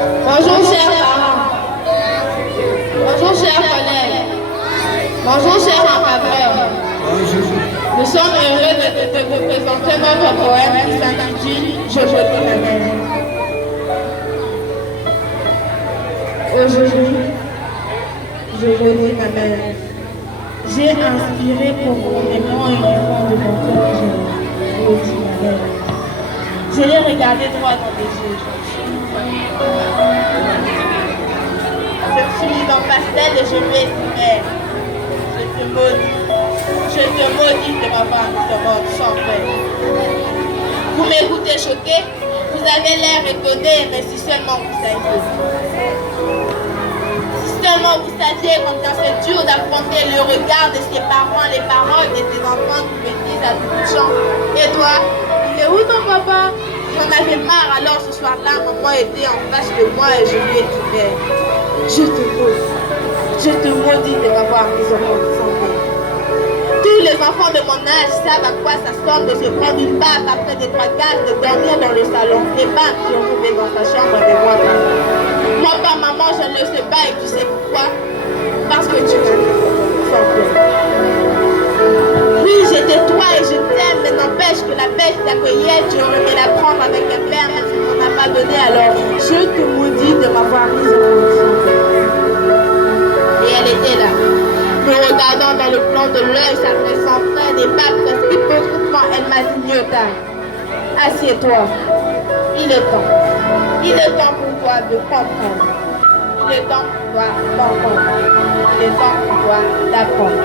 Bonjour chers parents. Bonjour chers collègues. Bonjour chers encadreurs. Nous sommes heureux de vous présenter notre poème qui s'intitule Je vote ma mère. Aujourd'hui, je vote ma mère. J'ai inspiré profondément une enfant de mon cœur, je vote ma mère. Je l'ai regardé droit dans les yeux. Je suis dans pastel et je vais être mère. Je te maudis de m'avoir mis de mort sans peine. Vous m'écoutez choqué, vous avez l'air étonné, mais si seulement vous saviez. Si seulement vous saviez combien c'est dur d'affronter le regard de ses parents, les paroles de ses enfants qui me disent à tout champ. Et toi, il est où ton papa? J'en avais marre, alors ce soir-là, maman était en face de moi et je lui ai dit, mère, je te maudis de m'avoir mis au monde sans mère. Tous les enfants de mon âge savent à quoi ça ressemble de se prendre une baffe après des tracasses, de dormir dans le salon. Et bam, tu es retombé dans sa chambre avec moi. Moi, pas maman, je ne le sais pas et tu sais pourquoi? Parce que tu m'as mis sans peur. Oui, j'étais toi et je t'aime, mais n'empêche que la bête t'accueillait, tu aurais aimé la prendre avec un père, mais tu m'en as pas donné, alors je te maudis de m'avoir mise au monde sans peur. Et elle était là, me regardant dans le plan de l'œil, s'adressant freine et pas presque hypocritement, elle m'a dit Nyota, assieds-toi. Il est temps. Il est temps pour toi de comprendre. Il est temps pour toi d'entendre. Il est temps pour toi d'apprendre.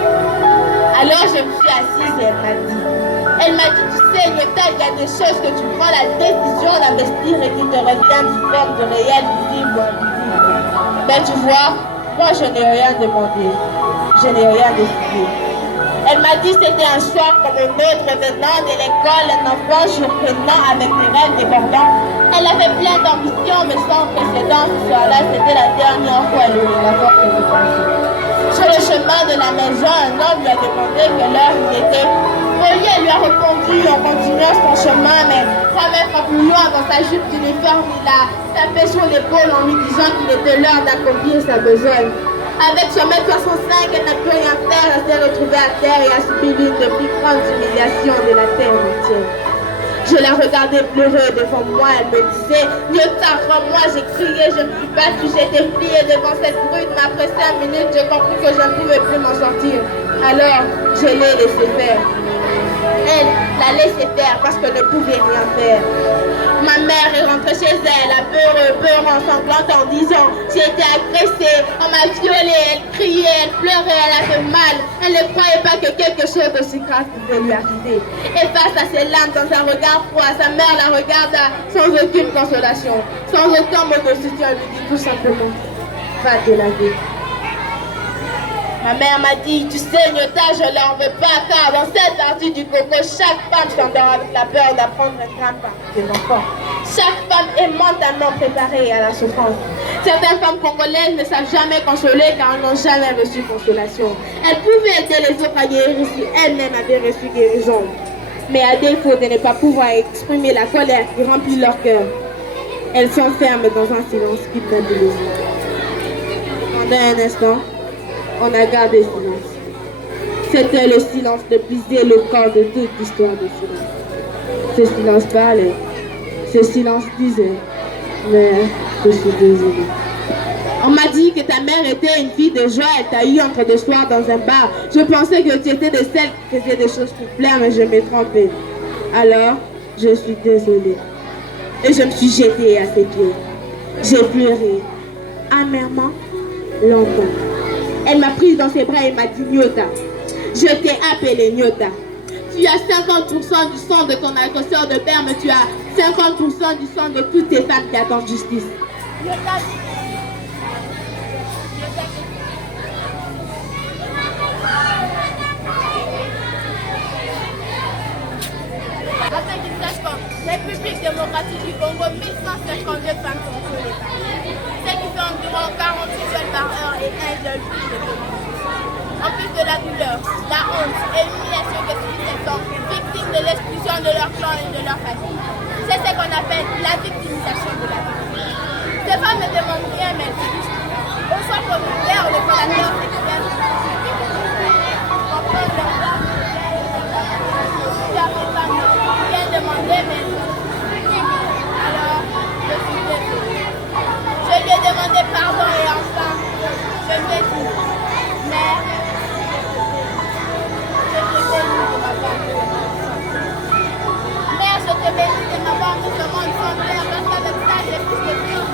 Alors je me suis assise et elle m'a dit, tu sais Nyota, il y a des choses que tu prends la décision d'investir et qui te reviennent sous forme de réel, visible ou invisible. Mais tu vois, moi je n'ai rien demandé. Je n'ai rien décidé. Elle m'a dit c'était un soir comme un autre venant de l'école, un enfant surprenant avec des rêves débordants. Elle avait plein d'ambition mais sans précédent. Ce soir-là, c'était la dernière fois elle ouvrait la porte de pensée. Sur le chemin de la maison, un homme lui a demandé quelle heure il était. Oli, elle lui a répondu en continuant son chemin, mais 3 mètres plus loin, dans sa jupe d'uniforme, il a tapé sur l'épaule en lui disant qu'il était l'heure d'accomplir sa besogne. Avec son mètre 65, elle n'a plus rien faire, elle s'est retrouvée à terre et a subi l'une des plus grandes humiliations de la terre entière. Je la regardais pleurer devant moi, elle me disait « Nyota, rends-moi », j'ai crié, je me suis battue, j'étais pliée devant cette brute, mais après 5 minutes, j'ai compris que je ne pouvais plus m'en sortir. Alors, je l'ai laissé faire. Elle la laissait faire parce qu'elle ne pouvait rien faire. Ma mère est rentrée chez elle, à pleurant, sanglante en disant « J'ai été agressée, on m'a violée », elle criait, elle pleurait, elle avait mal. Elle ne croyait pas que quelque chose de si grave pouvait lui arriver. Et face à ses larmes, dans un regard froid, sa mère la regarda sans aucune consolation, sans aucun mot de soutien, elle lui dit tout simplement « Va te laver ». Ma mère m'a dit, tu sais Nyota, je ne leur veux pas car dans cette partie du Congo, chaque femme s'endort avec la peur d'apprendre une grande partie des enfants. Chaque femme est mentalement préparée à la souffrance. Certaines femmes congolaises ne savent jamais consoler car elles n'ont jamais reçu consolation. Elles pouvaient aider les autres à guérir si elles-mêmes avaient reçu guérison. Mais à défaut de ne pas pouvoir exprimer la colère qui remplit leur cœur, elles s'enferment dans un silence qui culpabilise. Pendant un instant, on a gardé silence. C'était le silence de briser le corps de toute l'histoire de silence. Ce silence parlait. Ce silence disait, mère, je suis désolée. On m'a dit que ta mère était une fille de joie, elle t'a eu entre deux soirs dans un bar. Je pensais que tu étais de celles qui faisaient des choses pour plaire, mais je m'ai trompée. Alors, je suis désolée. Et je me suis jetée à ses pieds. J'ai pleuré, amèrement, longtemps. Elle m'a prise dans ses bras et m'a dit Nyota. Je t'ai appelé Nyota. Tu as 50% du sang de ton agresseur de père, mais tu as 50% du sang de toutes tes femmes qui attendent justice. Nyota. République démocratique du Congo, 1152 femmes sont tuées par ce qui fait environ 48 viols par heure et un viol plus de 2 minutes. En plus de la douleur, la honte et l'humiliation que subissent ces femmes, victimes de l'exclusion de leur clan et de leur famille. C'est ce qu'on appelle la victimisation de la vie. Ces femmes même au centre populaire, le prédateur sexuel. Comprendre le droit bien demandé, mais alors je lui ai demandé pardon et enfin je lui ai dit mère, je te bénis de m'avoir mis au monde. Mère, je te bénis de m'avoir mis au monde sans père, parce qu'avec ça j'ai plus de vie.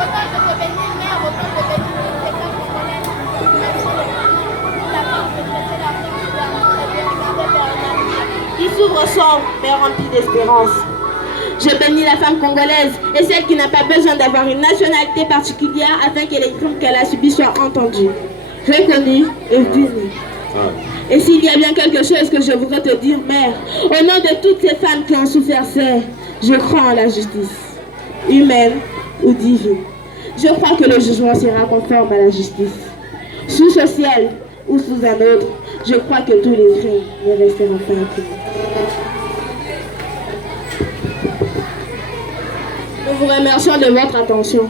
Autant je te bénis mère, autant je te bénis tes femmes congolaises. Qui s'ouvre sombre, mais rempli d'espérance. Je bénis la femme congolaise et celle qui n'a pas besoin d'avoir une nationalité particulière afin que les crimes qu'elle a subis soient entendus, reconnus et punis. Et s'il y a bien quelque chose que je voudrais te dire, mère, au nom de toutes ces femmes qui ont souffert, c'est je crois en la justice, humaine ou divine. Je crois que le jugement sera conforme à la justice. Sous ce ciel ou sous un autre, je crois que tous les crimes ne resteront pas impunis. Nous vous remercions de votre attention.